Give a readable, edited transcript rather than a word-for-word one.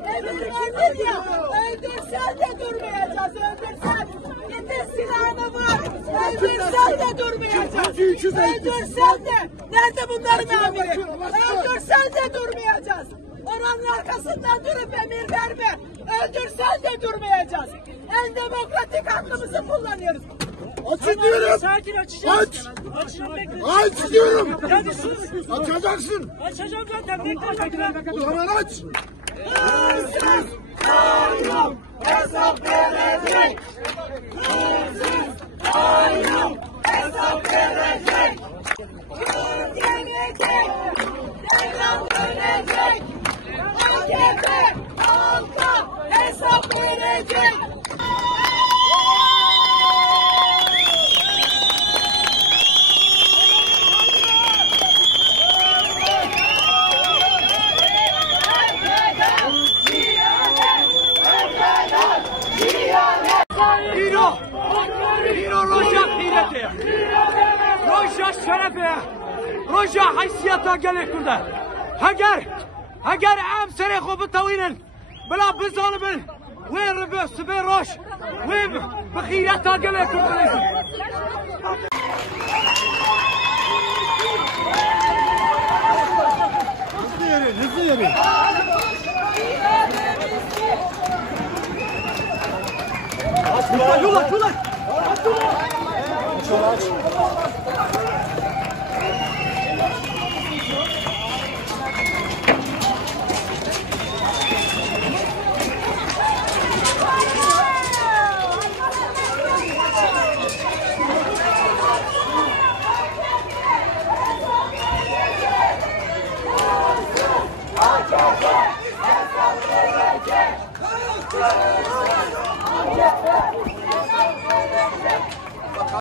Emirlendir ya. Öldürsen de durmayacağız. Öldürsen. Getir silahını vur. Öldürsen de durmayacağız. Öldürsen de. Nerede bunların amiri? Öldürsen de durmayacağız. Oranın arkasından durup emir verme. Öldürsen de durmayacağız. En demokratik hakkımızı kullanıyoruz. Açın diyorum. Sakin Aç. Aç diyorum. Hadi sus. Açacaksın. Açacağım zaten. Bekle. O zaman aç. Hırsız kayyum hesap verecek. Hırsız kayyum hesap verecek. Hır gelecek. Devran dönecek. AKP halka hesap verecek. Hiro roja hirete. Roja şerefe. Roja haysiyata gelek kurda. Heger em sere xo bitawînin. Bila bizanibin. Wê ribe sibê roj. Wê bi xîreta gelek kurda. Hızlı yürü. Yol aç. AKP